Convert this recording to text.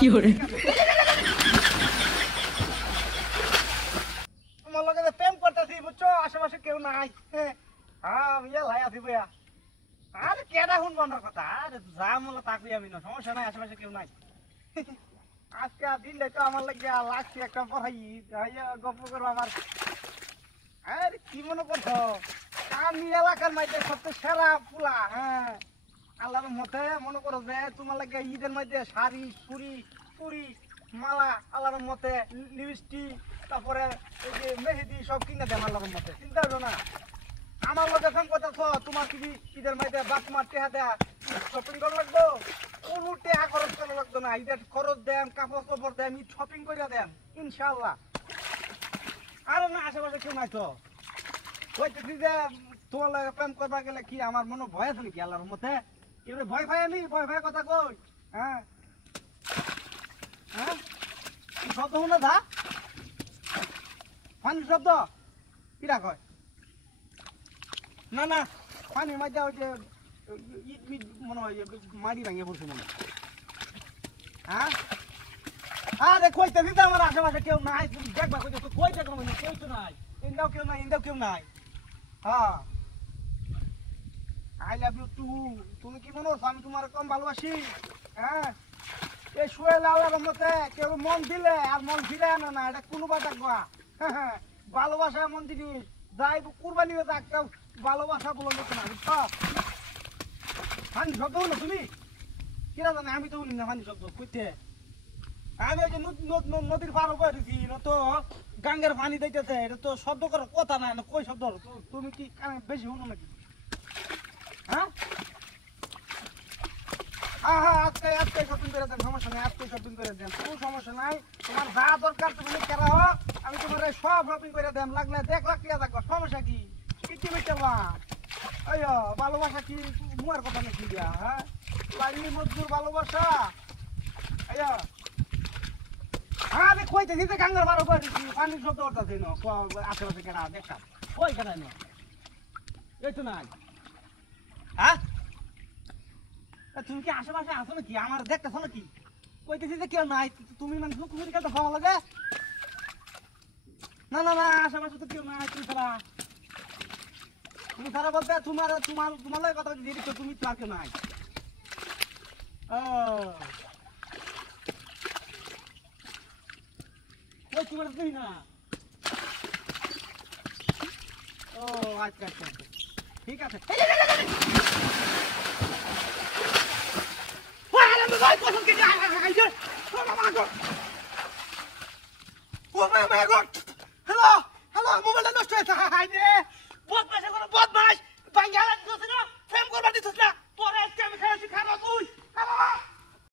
কি করে তোমার লগে যে প্রেম করতেছি বুঝছো আশেপাশে কেউ নাই আমি লাই আছি বইয়া আরে কেডা শুনবো না কথা আরে যা মূল্য তাকুই আমি না সমস্যা নাই আশেপাশে কেউ নাই আজকে দিনটা তো আমার লাগে লাগছে একটা পড়াই গল্প করবো আমার আরে কি মনে করছো আমি এলাকার মধ্যে সবচেয়ে সেরা পোলা হ্যাঁ আল্লাহর মতে মনে করো যে তোমার লাগে ঈদের মধ্যে শাড়ি চুড়ি চুড়ি মালা আল্লাহর মতে লিপস্টিক তারপরে এই যে মেহেদি সব কিনে দেয় আল্লাহর মতে চিন্তা করো না আমার লোকে ফোন করতেছ তোমার কি ঈদের মধ্যে বাপ মার টেহা দেয়া শপিং করা লাগবো কোনো টেহা খরচ করা লাগতো না ঈদের খরচ দেন কাপড় কাপড় দেন ঈদ শপিং করে দেন ইনশাল্লাহ আরে না আশেপাশে কেউ নাই তো কইতেছি যে তোমার লাগে প্রেম করবা গেলে কি আমার মনে ভয় আছে নাকি আল্লাহর মতে এবারে ভয় পাই আমি ভয় পাই কথা কই হ্যাঁ হ্যাঁ শব্দ শুনে দা পানির শব্দ কিরা কয় না না পানি মাঝে ওই যে ইট মিট মনে হয় মাটি ভাঙিয়ে পড়ছে মনে হয় হ্যাঁ আরে কইতেছি তো আমার আশেপাশে কেউ নাই তুমি দেখবা কইতে তো কই দেখো মানে কেউ তো নাই ইন্দাও কেউ নাই ইন্দাও কেউ নাই হ্যাঁ আই লাভ ইউ টু তুমি কি মনে করছো আমি তোমার কম ভালোবাসি হ্যাঁ এই শুয়ে লালের মতে কেউ মন দিলে আর মন ফিরে আনে না এটা কোনো বা দেখবা হ্যাঁ ভালোবাসা এমন জিনিস যাই কুরবানি হয়ে একটা ভালোবাসা বলো না বুঝছো পানি শব্দ না তুমি কিরা জানে আমি তো শুনি না পানি শব্দ কইতে আমি ওই যে নদীর পার উপরে দিছি এটা তো গাঙ্গের পানি দিতেছে এটা তো শব্দ করার কথা না কই শব্দ তুমি কি কানে বেশি শুনো নাকি হ্যাঁ আজকে আজকে শপিং করে দেন সমস্যা নাই আজকে শপিং করে দেন কোনো সমস্যা নাই তোমার যা দরকার তুমি কেরা হোক আমি তোমার সব শপিং করে দেন লাগলে 1 লাখ টাকা থাকবো সমস্যা কি কি মিটাবা আಯ್ಯೋ ভালোবাসা কি মুয়ার কথা নাকি দিয়া হ্যাঁ লাইনি মজদুর ভালোবাসা আಯ್ಯো আমি কইতে দিতে গাঙ্গার বারো করে দিছি পানি শব্দ করতেছি না আশেপাশে কেনা দেখা কই কেনা না এই তো নাই হ্যাঁ তুমি কি আশেপাশে আসো নাকি আমার দেখতেছো নাকি কইতেছি যে কেউ নাই তুমি মানে তুমি কাছে ভালো লাগে না না না আশেপাশে তো কেউ নাই তুমি সারা বলতে তোমার তোমার তোমার লাগে কথা দিয়ে দিচ্ছ তুমি তো আর কেউ নাই ওই তোমার তুই না ও আচ্ছা আচ্ছা ঠিক আছে হ্যালো হ্যালো মোবাইলটা নষ্ট হয়েছে